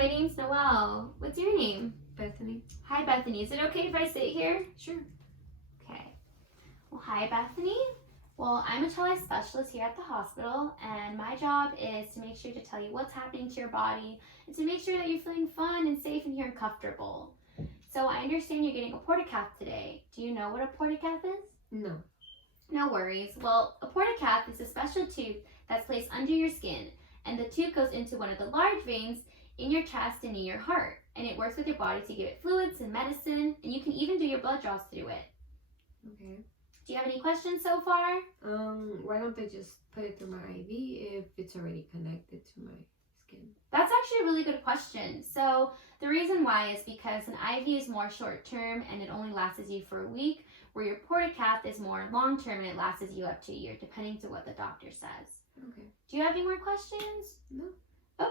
my name's Noelle. What's your name? Bethany. Hi, Bethany. Is it okay if I sit here? Sure. Okay. Well, hi, Bethany. Well, I'm a child life specialist here at the hospital, and my job is to make sure to tell you what's happening to your body and to make sure that you're feeling fun and safe in here and comfortable. So I understand you're getting a Port-A-Cath today. Do you know what a Port-A-Cath is? No. No worries. Well, a Port-A-Cath is a special tube that's placed under your skin, and the tube goes into one of the large veins in your chest and in your heart, and it works with your body to give it fluids and medicine, and you can even do your blood draws through it. Okay. Do you have any questions so far? Why don't they just put it through my IV if it's already connected to my skin? That's actually a really good question. So the reason why is because an IV is more short term and it only lasts you for a week, where your Port-A-Cath is more long term and it lasts you up to a year, depending to what the doctor says. Okay. Do you have any more questions? No.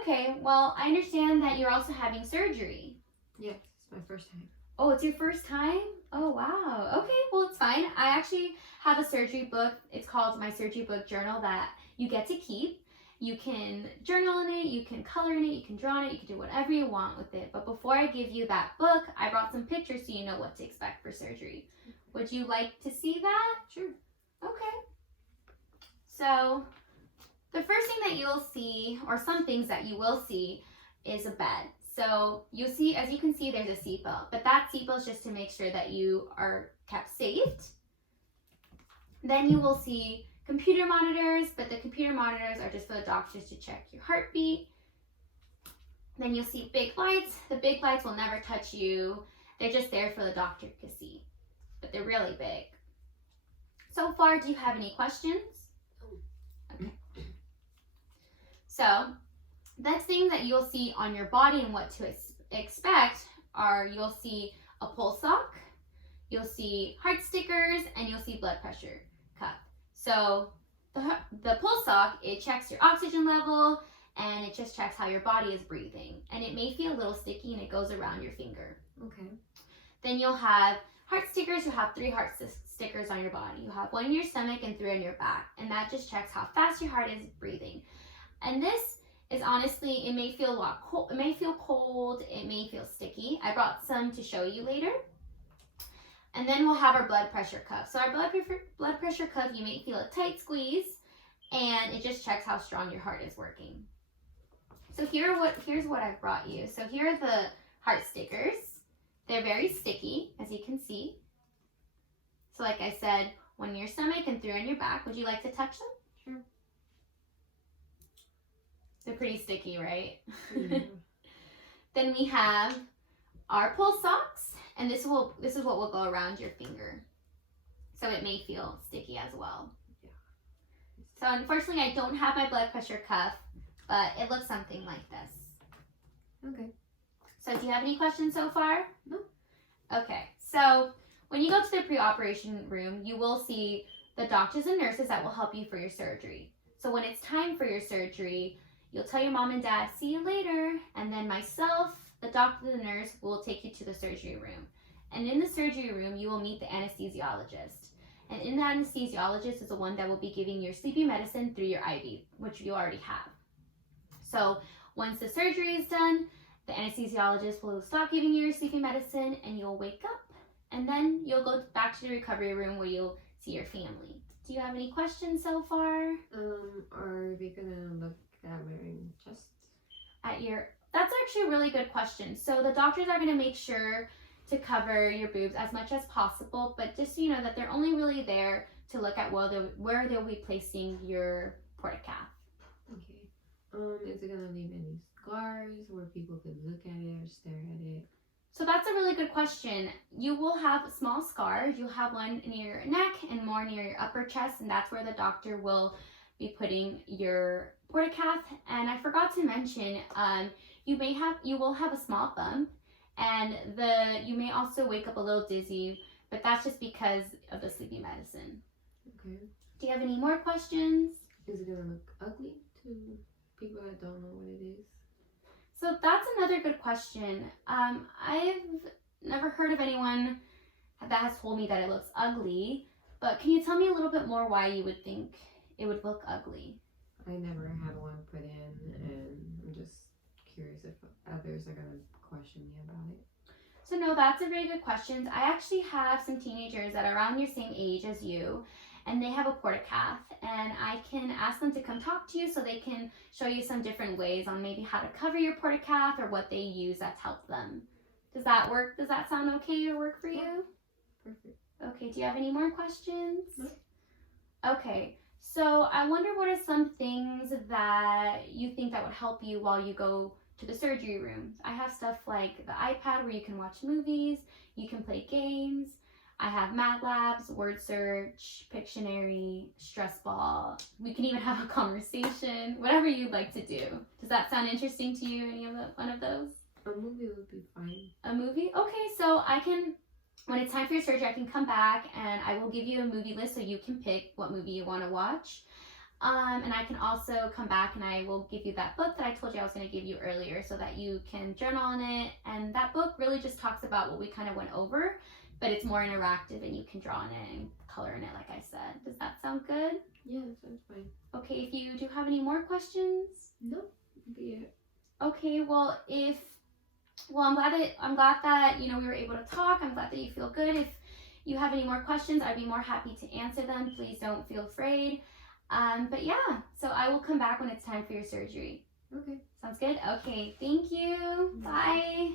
Okay, well, I understand that you're also having surgery. Yes, it's my first time. Oh, it's your first time? Oh, wow. Okay, well, it's fine. I actually have a surgery book. It's called my surgery book journal that you get to keep. You can journal in it, you can color in it, you can draw in it, you can do whatever you want with it. But before I give you that book, I brought some pictures so you know what to expect for surgery. Would you like to see that? Sure. Okay. So, the first thing that you'll see, or some things that you will see, is a bed. So you'll see, as you can see, there's a seatbelt, but that seatbelt is just to make sure that you are kept safe. Then you will see computer monitors, but the computer monitors are just for the doctors to check your heartbeat. Then you'll see big lights. The big lights will never touch you. They're just there for the doctor to see, but they're really big. So far, do you have any questions? Okay. So, next thing that you'll see on your body and what to expect are you'll see a pulse sock, you'll see heart stickers, and you'll see blood pressure cuff. So the pulse sock, it checks your oxygen level and it just checks how your body is breathing. And it may feel a little sticky and it goes around your finger. Okay. Then you'll have heart stickers. You'll have 3 heart stickers on your body. You'll have 1 in your stomach and 3 on your back. And that just checks how fast your heart is breathing. And this is honestly, it may feel cold, it may feel sticky. I brought some to show you later. And then we'll have our blood pressure cuff. So our blood pressure cuff, you may feel a tight squeeze, and it just checks how strong your heart is working. So here's what I brought you. So here are the heart stickers. They're very sticky, as you can see. So like I said, 1 in your stomach and 3 on your back. Would you like to touch them? Sure. They're pretty sticky, right? Yeah. Then we have our pulse socks, and this is what will go around your finger. So it may feel sticky as well. Yeah. So unfortunately, I don't have my blood pressure cuff, but it looks something like this. Okay. So do you have any questions so far? No. Okay, so when you go to the pre-operation room, you will see the doctors and nurses that will help you for your surgery. So when it's time for your surgery, you'll tell your mom and dad, see you later, and then myself, the doctor, the nurse, will take you to the surgery room. And in the surgery room, you will meet the anesthesiologist. And in the anesthesiologist is the one that will be giving your sleeping medicine through your IV, which you already have. So once the surgery is done, the anesthesiologist will stop giving you your sleeping medicine and you'll wake up. And then you'll go back to the recovery room where you'll see your family. Do you have any questions so far? Are they gonna look at my chest? That's actually a really good question. So the doctors are going to make sure to cover your boobs as much as possible, but just so you know that they're only really there to look at where they'll be placing your Port-A-Cath. Okay. Is it gonna leave any scars where people could look at it or stare at it? So that's a really good question. You will have small scars. You'll have one near your neck and more near your upper chest, and that's where the doctor will be putting your Port-A-Cath. And I forgot to mention, you will have a small bump, and you may also wake up a little dizzy, but that's just because of the sleeping medicine. Okay. Do you have any more questions? Is it gonna look ugly to people that don't know what it is? So that's another good question. I've never heard of anyone that has told me that it looks ugly, but can you tell me a little bit more why you would think it would look ugly? I never had one put in, and I'm just curious if others are gonna question me about it. So no, that's a very good question. I actually have some teenagers that are around your same age as you, and they have a Port-A-Cath, and I can ask them to come talk to you so they can show you some different ways on maybe how to cover your Port-A-Cath or what they use that's helped them. Does that work? Does that sound okay or work for you? Perfect. Okay, do you have any more questions? No. Okay, so I wonder what are some things that you think that would help you while you go to the surgery room. I have stuff like the iPad where you can watch movies, you can play games. I have Mad Labs, Word Search, Pictionary, Stress Ball. We can even have a conversation, whatever you'd like to do. Does that sound interesting to you, one of those? A movie would be fine. A movie? Okay, so I can, when it's time for your surgery, I can come back and I will give you a movie list so you can pick what movie you want to watch. And I can also come back and I will give you that book that I told you I was going to give you earlier so that you can journal on it. And that book really just talks about what we kind of went over, but it's more interactive and you can draw on it and color in it, like I said. Does that sound good? Yeah, that sounds fine. Okay, if you do have any more questions? No, that'd be it. Okay, well, I'm glad that, we were able to talk. I'm glad that you feel good. If you have any more questions, I'd be more happy to answer them. Please don't feel afraid. But yeah, so I will come back when it's time for your surgery. Okay. Sounds good? Okay, thank you. Bye.